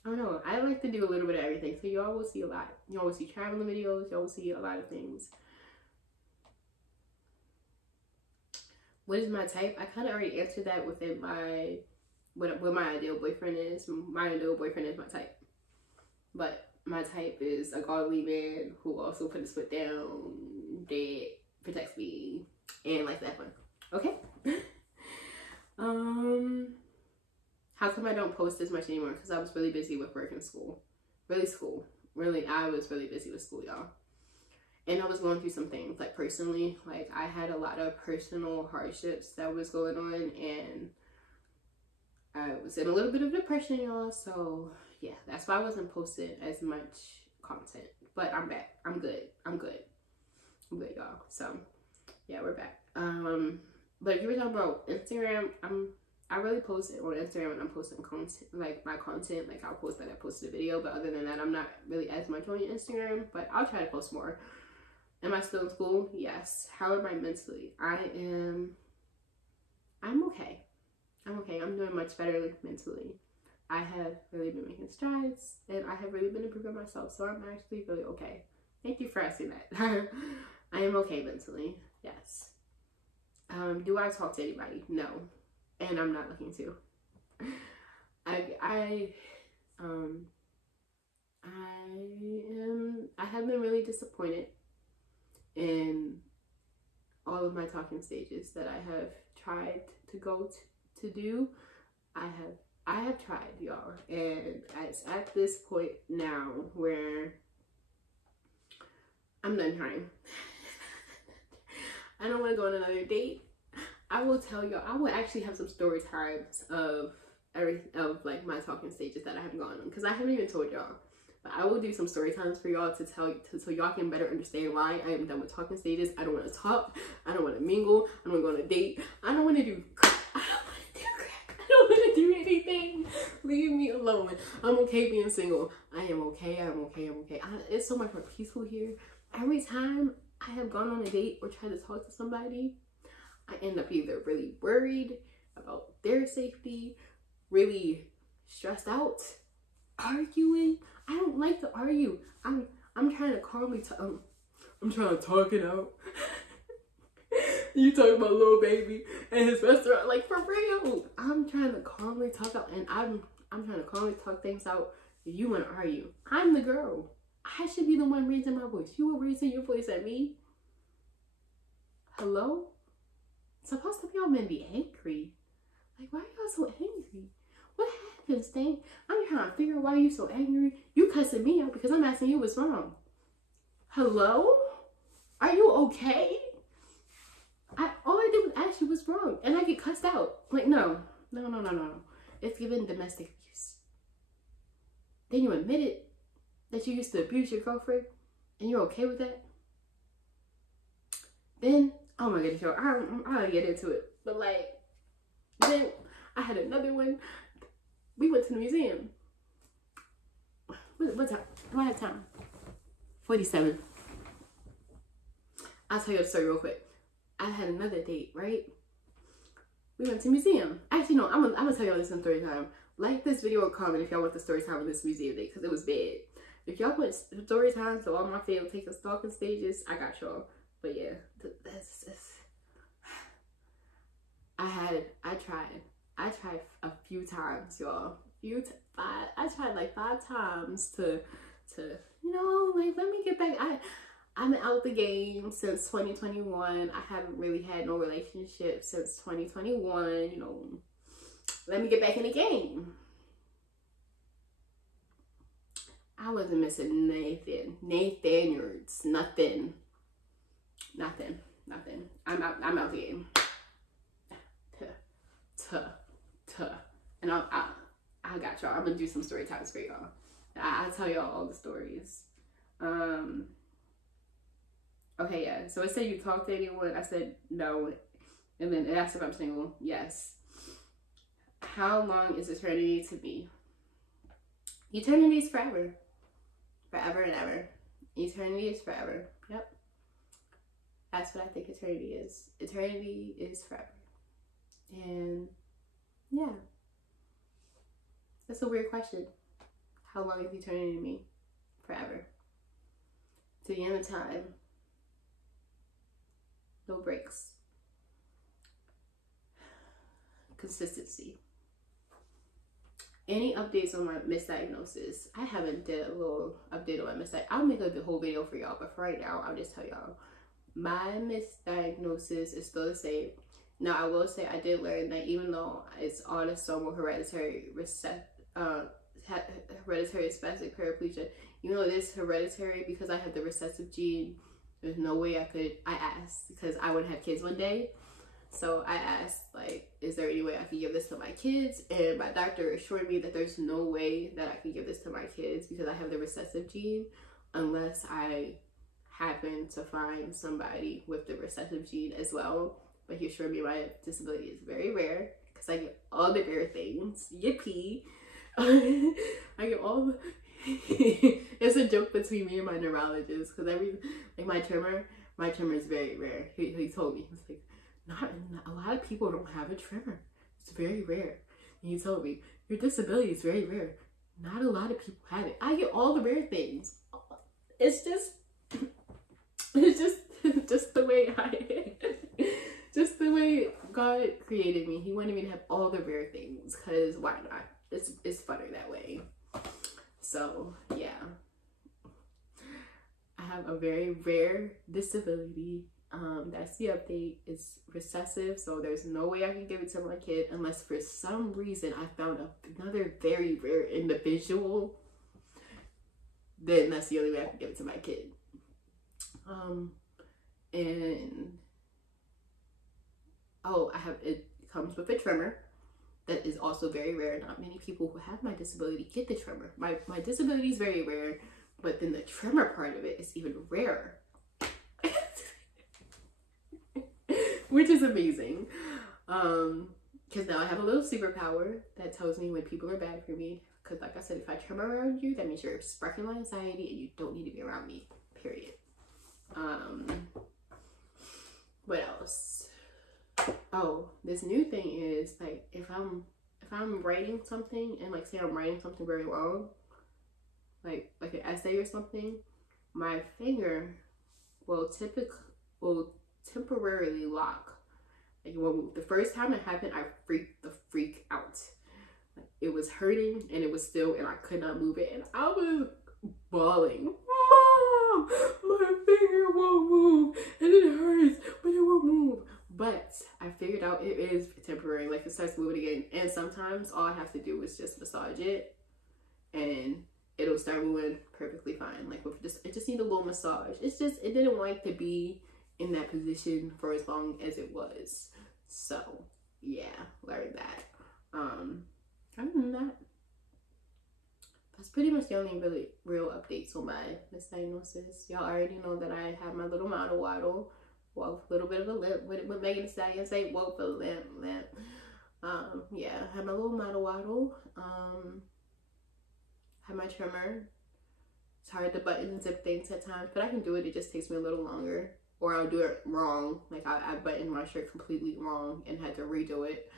I don't know. I like to do a little bit of everything. So y'all will see a lot. Y'all will see traveling videos. Y'all will see a lot of things. What is my type? I kind of already answered that within my, what my ideal boyfriend is. My ideal boyfriend is my type. But my type is a godly man who also put his foot down, that protects me, and likes to have fun. Okay? How come I don't post as much anymore? Because I was really busy with work and school. I was really busy with school, y'all. And I was going through some things, like personally. Like, I had a lot of personal hardships that was going on, and I was in a little bit of depression, y'all. So, yeah, that's why I wasn't posting as much content. But I'm back. I'm good, y'all. So, yeah, we're back. But if you were talking about Instagram, I really post it on Instagram when I'm posting content, like my content. Like, I'll post that I posted a video, but other than that, I'm not really as much on Instagram. But I'll try to post more. Am I still in school? Yes. How am I mentally? I'm okay. I'm okay. I'm doing much better mentally. I have really been making strides, and I have really been improving myself. So I'm actually really okay. Thank you for asking that. I am okay mentally. Yes. Do I talk to anybody? No. And I'm not looking to. I have been really disappointed in all of my talking stages that I have tried to go to do. I have tried, y'all, and it's at this point now where I'm done trying. I don't want to go on another date. I will tell y'all, I will actually have some story times of like my talking stages that I haven't gone on, because I haven't even told y'all. But I will do some story times for y'all to tell so y'all can better understand why I am done with talking stages. I don't want to talk. I don't want to mingle. I don't want to go on a date. I don't want to do crap. I don't want to do anything. Leave me alone. I'm okay being single. I am okay. It's so much more peaceful here. Every time I have gone on a date or tried to talk to somebody, I end up either really worried about their safety, really stressed out, arguing. I don't like to argue. I'm trying to calmly I'm trying to talk it out. You talk about Lil Baby and his restaurant, like, for real. I'm trying to calmly talk out, and I'm trying to calmly talk things out. You want to argue? I'm the girl. I should be the one raising my voice. You were raising your voice at me. Hello? Supposed to be all men be angry. Like, why are y'all so angry? What happened, Stan? I'm trying to figure out why you so angry. You cussing me out because I'm asking you what's wrong. Hello? Are you okay? All I did was ask you what's wrong, and I get cussed out. Like, no. It's given domestic abuse. Then you admitted that you used to abuse your girlfriend, and you're okay with that? Then, oh my goodness, y'all, I'll get into it. But, like, then I had another one. We went to the museum. What time? Do I have time? 47. I'll tell you a story real quick. I had another date, right? We went to the museum. Actually, no, I'm gonna tell y'all this in story time. Like this video or comment if y'all want the story time of this museum date, because it was bad. If y'all want story time, so all my favorite taking stalking stages, I got y'all. But yeah, that's I tried a few times, y'all. I tried like 5 times to you know, like, let me get back. I'm out the game since 2021. I haven't really had no relationship since 2021. You know, let me get back in the game. I wasn't missing Nathaniards. Nothing. I'm out the game. And I got y'all. I'm gonna do some story times for y'all. I'll tell y'all all the stories. Okay, yeah. So it said you talk to anyone. I said no. And then it asked if I'm single. Yes. How long is eternity to me? Eternity is forever. Forever and ever. Eternity is forever. Yep. That's what I think eternity is. Eternity is forever. And yeah. That's a weird question. How long is eternity to me? Forever. To the end of time. No breaks. Consistency. Any updates on my misdiagnosis? I haven't did a little update on my misdiagnosis. I'll make a whole video for y'all, but for right now, I'll just tell y'all. My misdiagnosis is still the same. Now, I will say I did learn that even though it's autosomal hereditary hereditary spastic paraplegia, even though it is hereditary, because I have the recessive gene, there's no way I asked, because I want to have kids one day. So I asked, like, is there any way I could give this to my kids? And my doctor assured me that there's no way that I can give this to my kids because I have the recessive gene, unless I happen to find somebody with the recessive gene as well. But he assured me my disability is very rare because I get all the rare things. Yippee. I get all the... It's a joke between me and my neurologist, because my tremor is very rare. He told me, he's like, not a lot of people don't have a tremor. It's very rare. And he told me, your disability is very rare. Not a lot of people have it. I get all the rare things. It's just the way just the way God created me. He wanted me to have all the rare things, because why not? It's funner that way. So yeah, I have a very rare disability. That's the update. It's recessive, so there's no way I can give it to my kid unless for some reason I found another very rare individual. Then that's the only way I can give it to my kid. And it comes with a tremor that is also very rare. Not many people who have my disability get the tremor. My disability is very rare, but then the tremor part of it is even rarer. Which is amazing. Because now I have a little superpower that tells me when people are bad for me. Because like I said, if I tremor around you, that means you're sparking my anxiety and you don't need to be around me, period. What else? Oh, this new thing is, like, if I'm writing something and, like, say I'm writing something very long, like an essay or something, my finger will temporarily lock. Like, the first time it happened, I freaked the freak out. Like, it was hurting and it was still, and I could not move it, and I was bawling. Mom, my finger won't move, and it hurts, but it won't move. But I figured out it is temporary. Like, it starts moving again, and sometimes all I have to do is just massage it, and it'll start moving perfectly fine. Like, it just needs a little massage. It didn't like to be in that position for as long as it was. So yeah, learned that. Other than that, that's pretty much the only really real updates on my misdiagnosis. Y'all already know that I have my little model waddle. Well, a little bit of a limp. What Megan Thee Stallion say? Whoa, for limp. Yeah, I have my little model waddle. Have my tremor. It's hard to button and zip things at times, but I can do it. It just takes me a little longer. Or I'll do it wrong. Like, I buttoned my shirt completely wrong and had to redo it.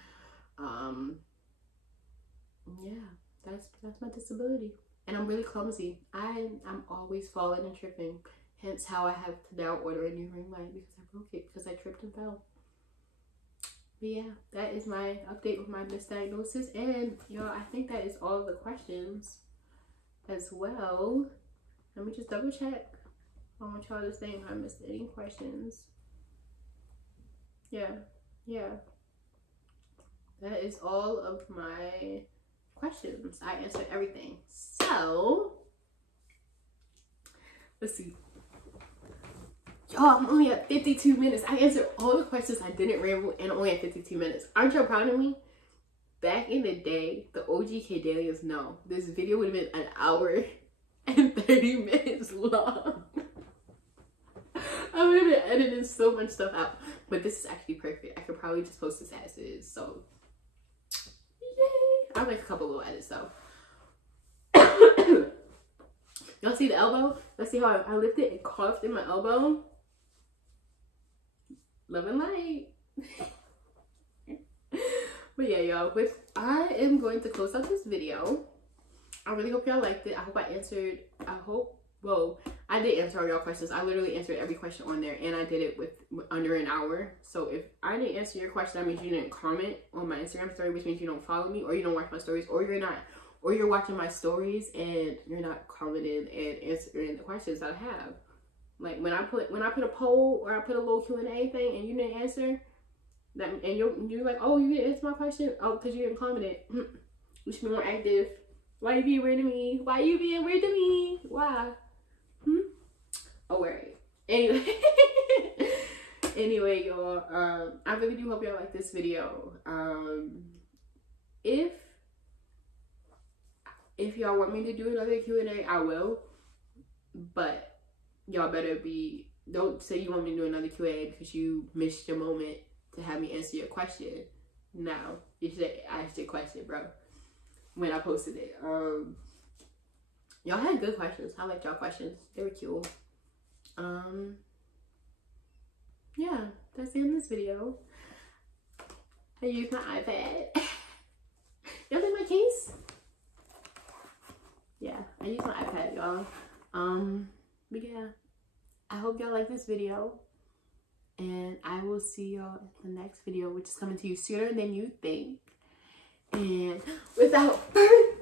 Yeah, that's my disability. And I'm really clumsy. I'm always falling and tripping. Hence how I have to now order a new ring light, because I broke it because I tripped and fell. But yeah, that is my update with my misdiagnosis. And y'all, I think that is all the questions as well. Let me just double check. I want y'all to say if I missed any questions. Yeah. That is all of my questions. I answered everything. So, let's see. Y'all, I'm only at 52 minutes. I answered all the questions. I didn't ramble, and only at 52 minutes. Aren't y'all proud of me? Back in the day, the OG Kadalians know this video would have been an hour and 30 minutes long. I would have been editing so much stuff out, but this is actually perfect. I could probably just post this as is. So, yay! I'll make a couple little edits though. Y'all see the elbow? Let's see how I lifted and coughed in my elbow. Love and light. But yeah, y'all, I am going to close out this video. I really hope y'all liked it. I hope I answered, well, I did answer all y'all questions. I literally answered every question on there, and I did it with under an hour. So if I didn't answer your question, that means you didn't comment on my Instagram story, which means you don't follow me, or you don't watch my stories, or you're watching my stories and you're not commenting and answering the questions that I have. Like when I put a poll or I put a little Q&A thing and you didn't answer that, and you're like, oh, you didn't answer my question, oh, because you didn't comment it. You should be more active. Why you being weird to me? Why you being weird to me? Why? Oh, right. Anyway, y'all, I really do hope y'all like this video. If y'all want me to do another Q&A, I will. But y'all better don't say you want me to do another Q&A because you missed your moment to have me answer your question. No, you should ask your question, bro, when I posted it. Y'all had good questions. I liked y'all questions. They were cute. Yeah, that's the end of this video. I used my iPad. Y'all like my case? Yeah, I use my iPad, y'all. But yeah, I hope y'all like this video, and I will see y'all in the next video, which is coming to you sooner than you think. And without further,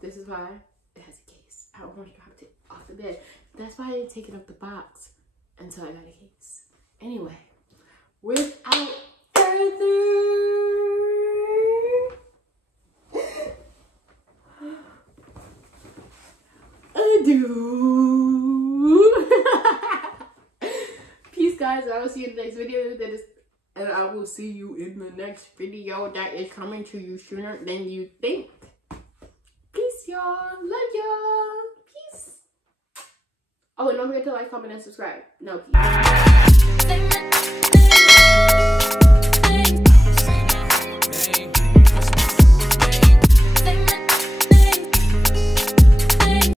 this is why it has a case. I almost dropped it off the bed. That's why I didn't take it off the box until I got a case. Anyway, without further ado, peace, guys. I will see you in the next video. And I will see you in the next video that is coming to you sooner than you think. Peace, y'all. Love y'all. Peace. Oh, and don't forget to like, comment, and subscribe. No, peace.